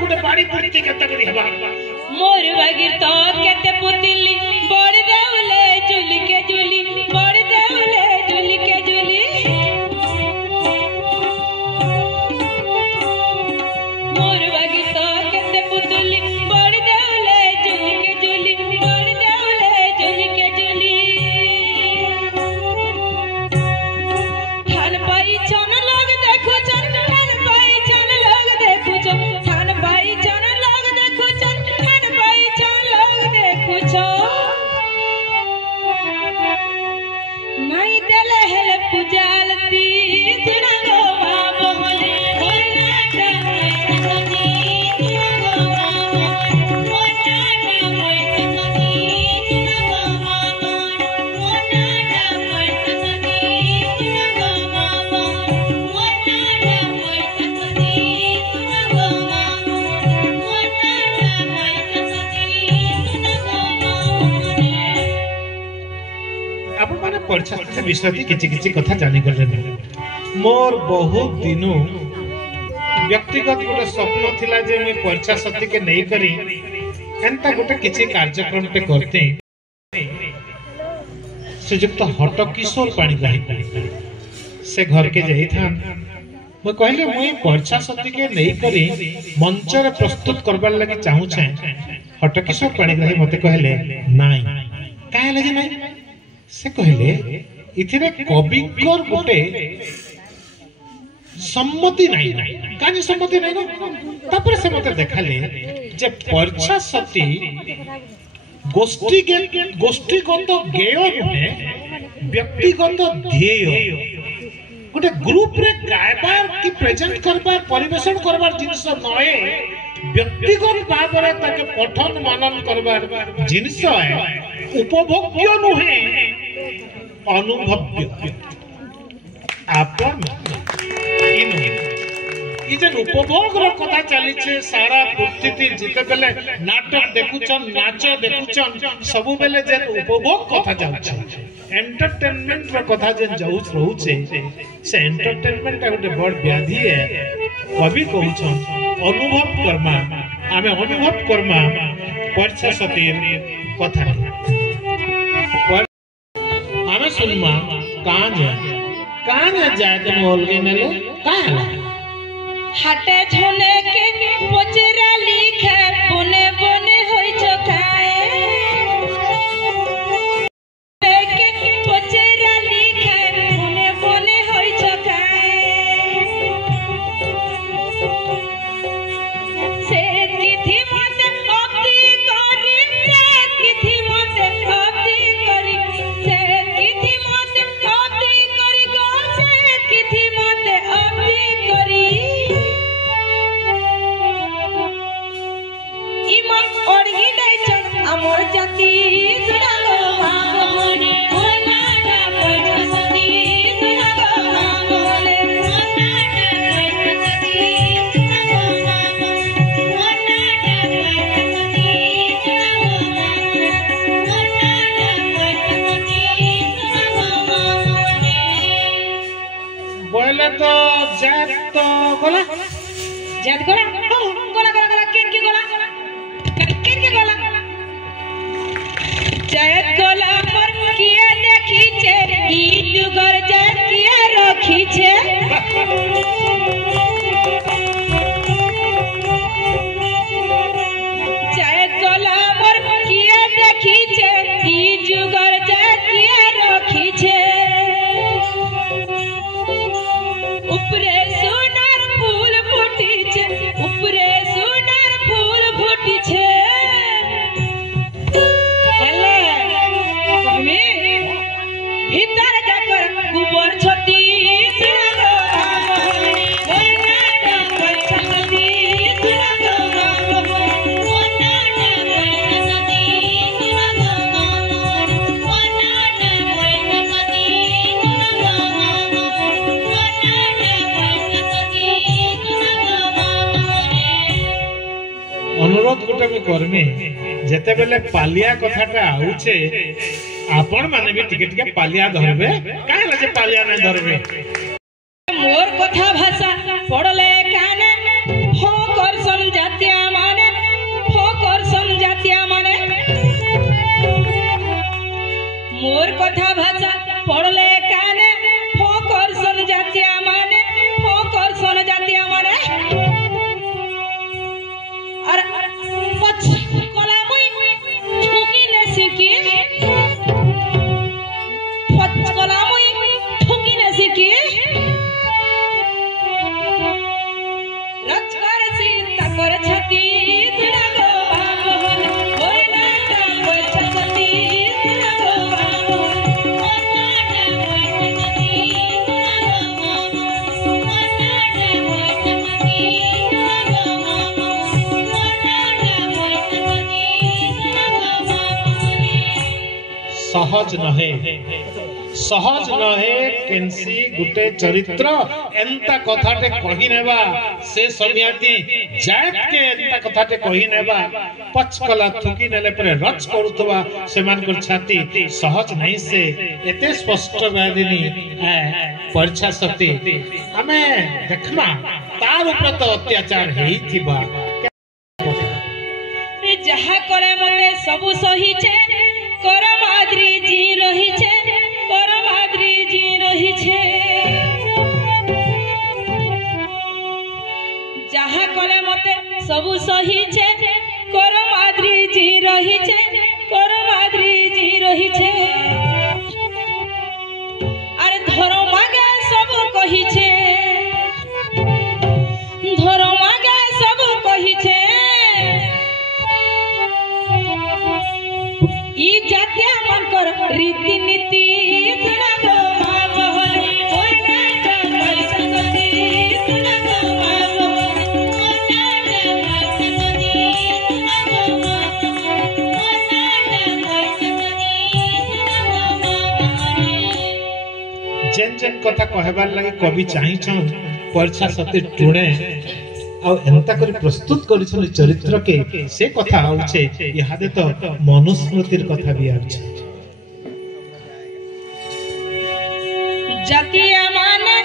गोटे बाड़ी पुरती केते करी हबा मोर बगिर तो केते पुतिली बड़ देवले झुली के झुली बड़ देवले झुली के झुली मोर बगिर तो केते पुतिली बड़ देवले झुली के झुली बड़ देवले झुली के झुली थान पाई चन लोग देखो चन थान पाई चन लोग देखो चन थान पाई चन लोग देखो चन थान पाई चन लोग देखो छो नहीं देले हेले पूजालती दिना गो बाबो मोने मोनाटा मोई दिना गो बाबो मोनाटा मोई तकदी दिना गो बाबो मोनाटा मोई तकदी दिना गो बाबो मोनाटा मोई तकदी दिना गो बाबो मोनाटा मोई तकदी दिना गो बाबो आपण माने परछा विषय किछि कथा जानि गले मोर बहुत दिनो व्यक्तिगत गोटे स्वप्न थिला जे मैं परछा सती के नहीं करी एंता गोटे किछि कार्यक्रम पे करते सुजुक्त हट किशोर पाणिग्राही से घर के जाई था मैं कहले मुई परछा सती के नहीं करी मंच रे प्रस्तुत करबार लागि चाहू छे हट किशोर पाणिग्राही मते कहले नाही काहे लगे नाही से कहले इथिरे कविकर गोटे सम्मति नहीं कानी सम्मति नहीं तापर से मते देखाले जे परछा सती गोष्ठीगत गेय नुहे व्यक्तिगत ध्येय गोटे ग्रुप रे गायबार कि प्रेजेंट करबार परिवेशन करबार जिनिस नए व्यक्तिगत भाव रे ताके पठन मनन करबार जिनिस है उपभोग्य नुहे अनुभव्य आपण इजन उपभोग रो कथा चली छे सारा प्रकृति जिते बेले नाटक देखुचन नाच देखुचन सबु बेले जे उपभोग कथा जाउ छे एंटरटेनमेंट रो कथा जे जाउ रहू छे से एंटरटेनमेंट का गोटे बड़ व्याधि है कवि कहउछन अनुभव कर्मा आमे अनुभव कर्मा परछा सतीर कथा आमे सुनमा कान जाय के मोलगे नेले काला हाटे झोले के पचरा लिखे बने बने होई चखाए के पचरा लिखे बने बने होई चखाए से किथि मते अति करी से किथि मते अति करी से किथि मते अति करी गो से किथि मते अति करी इमा ओढ़ी दैछन अमर जाति सुनागो भागोने ओनाटा परछा सती सुनागो भागोने ओनाटा परछा सती सुनागो भागो ओनाटा परछा सती सुनागो भागो ओनाटा परछा सती सुनागो भागोने बोले तो जात तो गला केन की गला जयत गोला पर किया देखी छे ई जुगर जयत किया रखी छे जयत गोला पर किया देखी छे ई जुगर जयत किया रखी छे ऊपरे सोनार फूल फूटी छे ऊपरे सोनार फूल फूटी छे भीतर जाकर कुबर छोटी सुनागो भागोने ओनाटा परछा सती सुनागो भागो ओनाटा परछा सती सुनागो भागो ओनाटा परछा सती सुनागो भागो ओनाटा परछा सती सुनागो भागोने अनुरोध गोटे में करमी जेते बेले पालिया कथाटा आउछे आपण माने भी टिके टिके पालिया धरबे काहे लजे पालिया नै धरबे मोर कथा भाषा पड़ले काने हो करसन जातिया सहज नहे केनसी गुटे चरित्र एंता कथाटे कहि नेबा से समियाती जात के एंता कथाटे कहि नेबा पचकला थुकी नेले परे रच करूतबा सेमान कर छाती सहज नहीं से एते स्पष्ट गादिनी परीक्षा शक्ति हमें देखमा तार ऊपर तो अत्याचार हेई थिबा जहा करे मते सबु सही छे कर माद्री जी रही छे कर माद्री जी रही छे जहा करे मते सबु सही छे कर माद्री जी रही छे कर माद्री जी रही छे अरे धरो मागे सब कही छे धरो मागे सब कही छे ई जातिया मनकर रीति नीति सुना गो मां बहन ओना जमल संगति सुना गो मां बहन ओना जमल संगति सुना गो मां ओना जमल संगति सुना गो मां जेन जेन कथा कहबार लागि कवि चाहि छन परीक्षा सती टुणे आ एंता करी प्रस्तुत करिछन चरित्र के से कथा होछे इहादे तो मनुस्मृतिर कथा भी आछे जातिया माने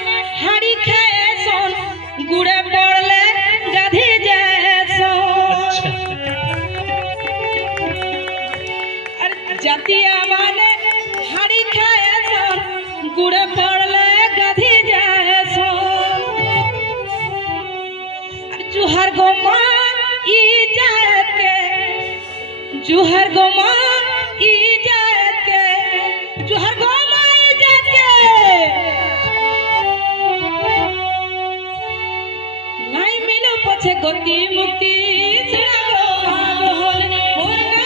हाड़ी खाए सोन गुड़े पड़ले गधी जैसोन अरे जातिया माने हाड़ी खाए सोन गुड़े पड़ले गधी जैसोन जुहर गो मां ई जात के जुहर गो मां ई जात के जुहर गो मां ई जात के नहीं मिलो पछे गति मुक्ति सुना गो मां बहन ओना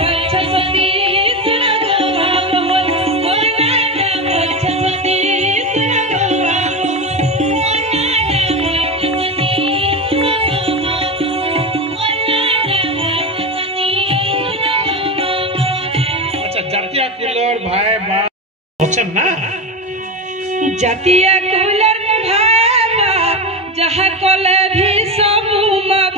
पछ सती सुना गो मां बहन ओना पछ सती सुना गो मां बहन ओना जातिया कुलर भाई बा ओछन ना जातिया कुलर भाई बा जहा कले भी सब मत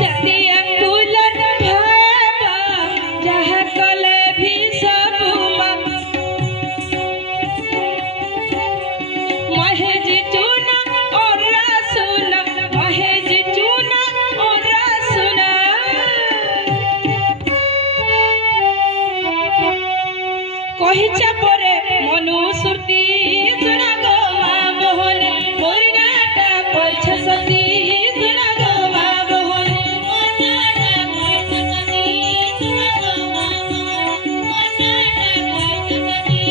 जातिया कुलर भाई बा जहा कले भी सब मत महेज चूना और रसुना महेज चूना और रसुना कहिछे परे मनुस्मृति सुना गो मां बहन मोरनाटा पछ सती सुना गो मां बहन मोरनाटा पछ सती सुना गो मां बहन मोरनाटा पछ सती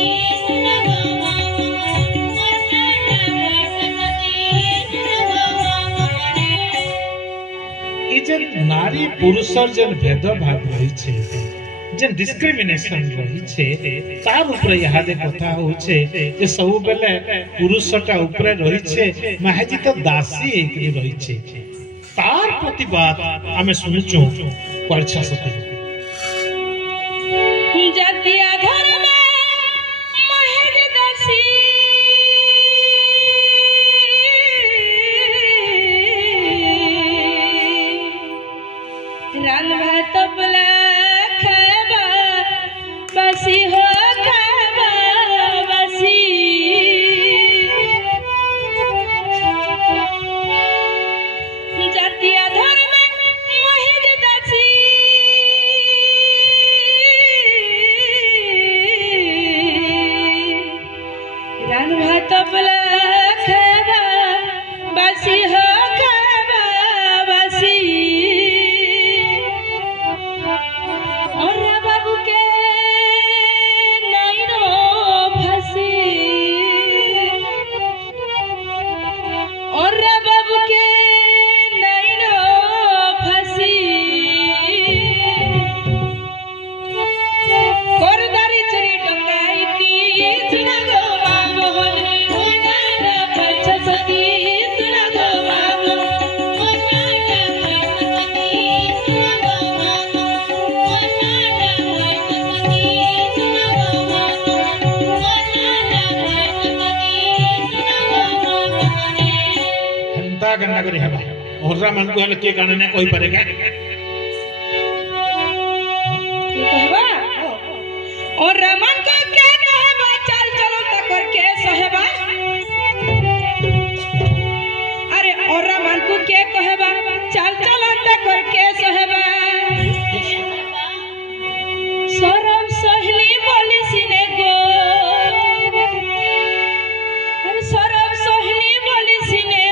सुना गो मां बहन मोरनाटा पछ सती सुना गो मां बहन ई जे नारी पुरुषर जे भेदभाव रही छे जेन डिस्क्रिमिनेशन रही छे तार ऊपर इहादे कथा होछे जे सब बेले पुरुषटा ऊपर रही छे माहेजी तो दासी एकरी रही छे तार प्रतिवाद हमें सुनचो परीक्षा सती जातिया घर में महेज दासी रान भात तबला खाबा बसी हो खाबा बसी जातिया घर में महेज दासी रान भात तबला खाबा बसी हो खाबा बसी और बाबू के नैनो फसी और बाबू के नैनो फसी करदारी चरी डकाईती सुना गो मां बहन ओना झगड़ा करना करी हबा ओहरा मन को हले के गाने ने कोई परेगा की कहबा और रमन को के कहबा चल चलो तकर के सहबा अरे और रमन को के कहबा चल चलो तकर के सहबा सरम सहली बोली सिने गो अरे सरम सहली बोली सिने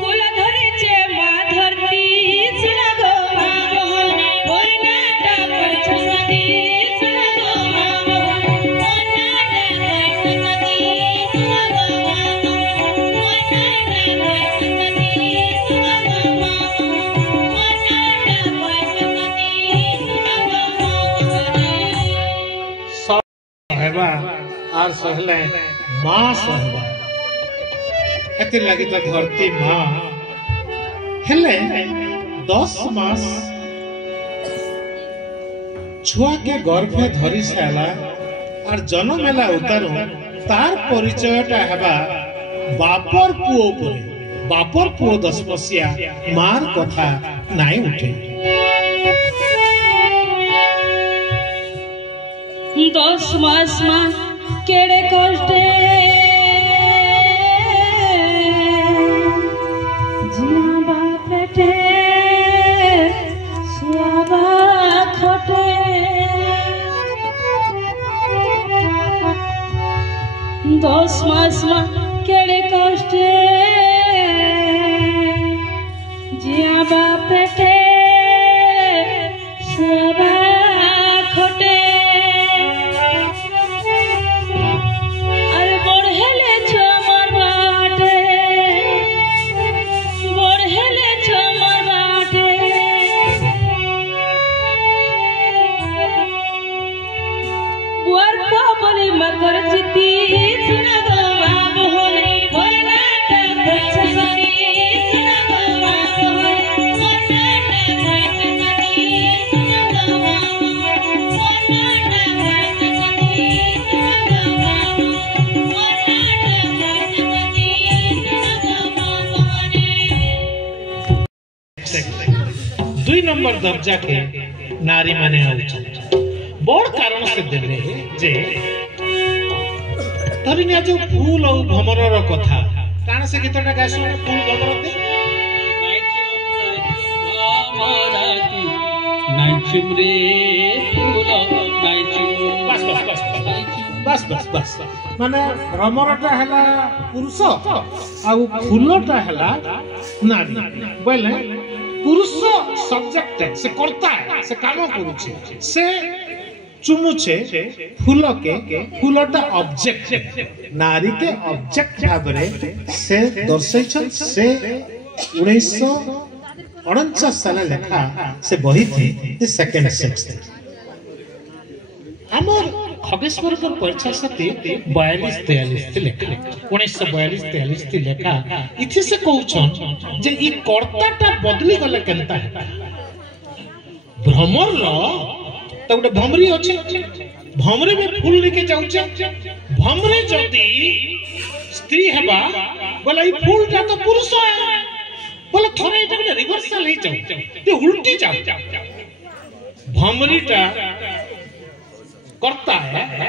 कुल धरे जे मा धरती सुना गो मोहन बोलना पर छसदी सुना गो मोहन बोलना पर छसदी सुना गो मोहन बोलना पर छसदी सुना गो मोहन बोलना पर छसदी सुना गो मोहन सहबा आर सहले मां सहबा एते लगी तो धरती मां हेले 10 मास छुआ के गर्भे धरी साला और जन्म मेला उतारू तार परिचयटा हेबा बापर पुओ परे बापर पुओ 10 मसिया मार कथा नाई उठे 10 मास मा केड़े कष्टे जियाबा पेटे सुआबा खटे 10 मास मा केड़े कष्टे जियाबा पेटे सुआबा खटे अरे बढ़ेले छमर बाटे बढ़ेले छमर बाटे बुआर को बोली मकर चित्ती सुना गो बाबू होले होना छसदी सुना गो बाबू होले होना छसदी सुना गो बाबू होना छसदी सुना गो बाबू होना छसदी सुना गो बाबू 2 नंबर दर्जा के नारी माने आउछ बड़ कारण से देले जे धरिनिया जो फूल और भमरर कथा काण से गीतटा गाइसो फूल भमर दे भमराती नाइचिम रे फूल नाइचिम बस माने भ्रमरटा हला पुरुष आ फूलटा हला नारी बोले पुरुष सब्जेक्ट से करता है से काम करूछे से चुमुछे फूल के फूलटा ऑब्जेक्ट नारी के ऑब्जेक्ट भाबरे से दर्शाइछन से 1949 साल लेखा से बही थी द सेकंड सेक्स हमर खगेश्वर कर परीक्षा सती 42-43 थी लेखा 1942-43 थी लेखा इथि से कहउछन जे ई कर्ताटा बदली गले केनता है भ्रमर रो तो गोटे भमरी अच्छे भमरी में फूल लेके जाउछे भमरी जदी स्त्री हेबा बोला ई फूलटा तो पुरुष है बोला थोड़ा एटा बोले रिवर्सल हे जाउ ते उल्टी जाउ भमरीटा करता है